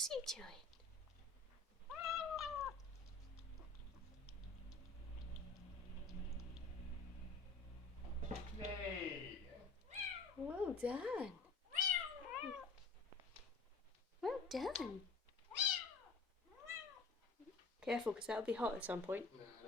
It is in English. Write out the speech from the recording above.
What's you doing? Hey. Well done. Well done. Careful, because that'll be hot at some point. No.